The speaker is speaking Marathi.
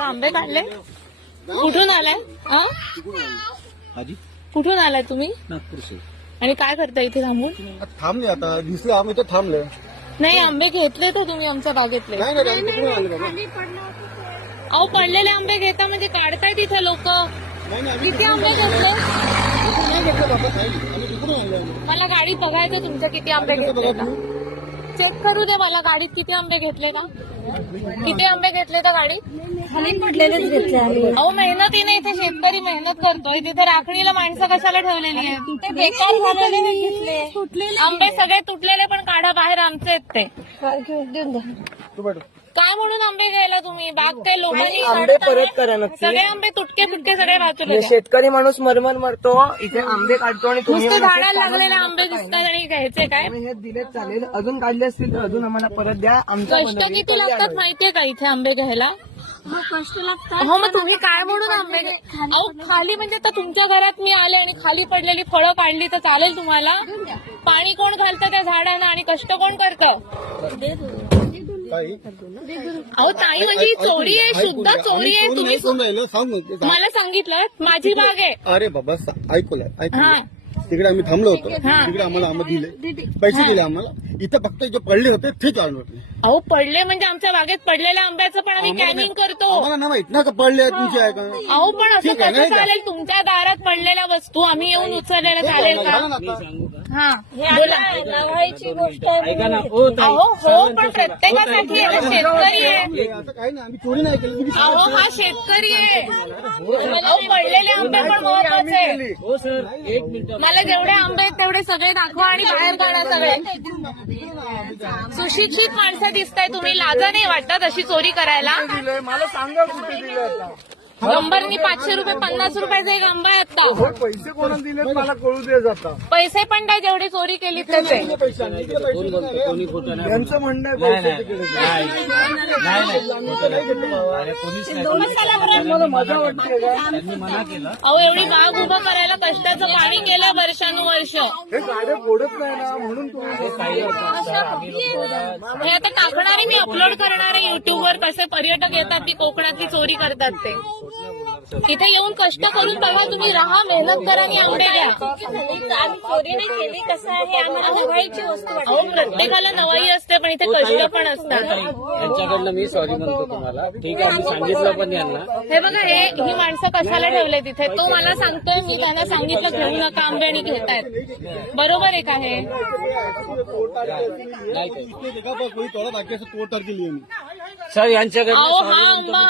आंबे काढले कुठून आलाय? कुठून आलाय तुम्ही? नागपूर से. आणि काय करता इथे थांबून? थांबले आता दिसले आम्ही तर थांबले. नाही आंबे घेतले तर तुम्ही आमच्या बागेतले? नाही नाही तिकडून आले बाबा. अहो पडलेले आंबे घेता म्हणजे काढताय तिथे लोक. किती आंबे घेतले? नाही घेतलं बाबा नाही आम्ही तिकडून आणलं. मला गाडीत बघायचं तुमच्या किती आंबे घेतले का. चेक करू दे मला गाडीत किती आंबे घेतले का. किती आंबे घेतले तर गाडीत? खाली पडलेलेच घेतले आम्ही. अहो मेहनतीने इथे शेतकरी मेहनत करतोय तिथे राखणीला माणसं कशाला ठेवलेली आहे? ते बेकार झालेले घेतले. आंबे सगळे तुटलेले पण काढा बाहेर आमचे आहेत ते. देऊन द्या. तू बैठ. काय म्हणून आंबे घ्यायला तुम्ही? बाग काय लोकांनी आंबे परत करा नक्की. सगळे आंबे तुटके फुटके सगळे वाचवले. शेतकरी माणूस मरमर मरतो इथे आंबे काढतो आणि तुम्ही नुसते झाडाला लागलेले आंबे दिसतात आणि घ्यायचे काय? हे दिले चालेल. अजून काढले असतील तर अजून आम्हाला परत द्या. आमच्या कष्ट किती लागतात माहितीये का इथे आंबे घ्यायला? हो कष्ट लागतात. हो मग तुम्ही काय म्हणून आंबे अहो खाली म्हणजे आता तुमच्या घरात मी आले आणि खाली पडलेली फळं काढली तर चालेल तुम्हाला? पाणी कोण घालतं त्या झाडांना आणि कष्ट कोण करतं? ताई अहो ताई म्हणजे ही चोरी आहे, शुद्ध चोरी आहे. तुम्ही मला सांगितलं माझी बाग आहे. अरे बाबा ऐकूया हा तिकडे आम्ही थांबलो होतो. हा. तिकडे आम्हाला आंबे दिले पैसे दिले आम्हाला. इथं फक्त जे पडले होते तेच आणले होते. अहो पडले म्हणजे आमच्या बागेत पडलेल्या आंब्याचं पण आम्ही कॅनिंग करतो. आम्हाला ना माहित ना का पडले तुमचे आहे का. अहो पण असं ठीक आहे, कसं नाही का? चालेल? तुमच्या दारात पडलेल्या वस्तू आम्ही येऊन उचललेल्या चालेल का? हा बोला. लावायची गोष्ट आहे. ऐका ना ओ ताई. अहो हो पण प्रत्येकासाठी आहे ना, शेतकरी आहे. असं काही नाही आम्ही चोरी नाही केली. अहो हा शेतकरी आहे. अहो पडलेले आंबे पण महत्वाचे आहे. हो सर एक मिनिट. मला जेवढे आंबे आहेत तेवढे सगळे दाखवा आणि बाहेर काढा सगळे. सुशिक्षित माणसं दिसताय तुम्ही. लाजा नाही वाटत अशी चोरी करायला? मला सांगा कुठे दिले आता. नंबरनी 500 रुपये 50 रुपयाचा एक आंबा आहे आता. पैसे कोणाला दिले मला कळू दे जाता. पैसे पण काय जेवढी चोरी केली त्याचे. कोण बोलतो कोणी खोटं नाही. यांचं म्हणणं आहे नाही पैसे नाही तिकडे. नाही नाही खोटं नाही. अरे कोणीच नाही. मला मजा वाटते का. त्यांनी मना केलं. अहो एवढी बाग उभं करायला कष्टाचं पाणी केलं वर्षानुवर्ष. हे गाड्या फोडत नाही ना म्हणून तुम्ही काही आम्ही लोक हे आता टाकणारे मी अपलोड करणारे युट्यूबवर कसे पर्यटक येतात ती कोकणातली चोरी करतात ते. तिथे येऊन कष्ट करून बघा तुम्ही. राहा मेहनत करा आणि आंबे घ्या. आम्ही चोरी नाही केली. कसं आहे आम्हाला नवाईची वस्तू वाटते. अहो प्रत्येकाला नवाई असते पण इथे कष्ट पण असतात. यांच्याकडनं मी सॉरी म्हणतो तुम्हाला. ठीक आहे आम्ही सांगितलं पण यांना. हे बघा ही माणसं कशाला ठेवले तिथे तो मला सांगतोय. मी त्यांना सांगितलं घेऊ नका आंबे आणि घेतायत. बरोबर आहे का हे? कोई तोड़ा बाकी तोड़ करके लिए सर यांच्याकडनं अहो हा आंबा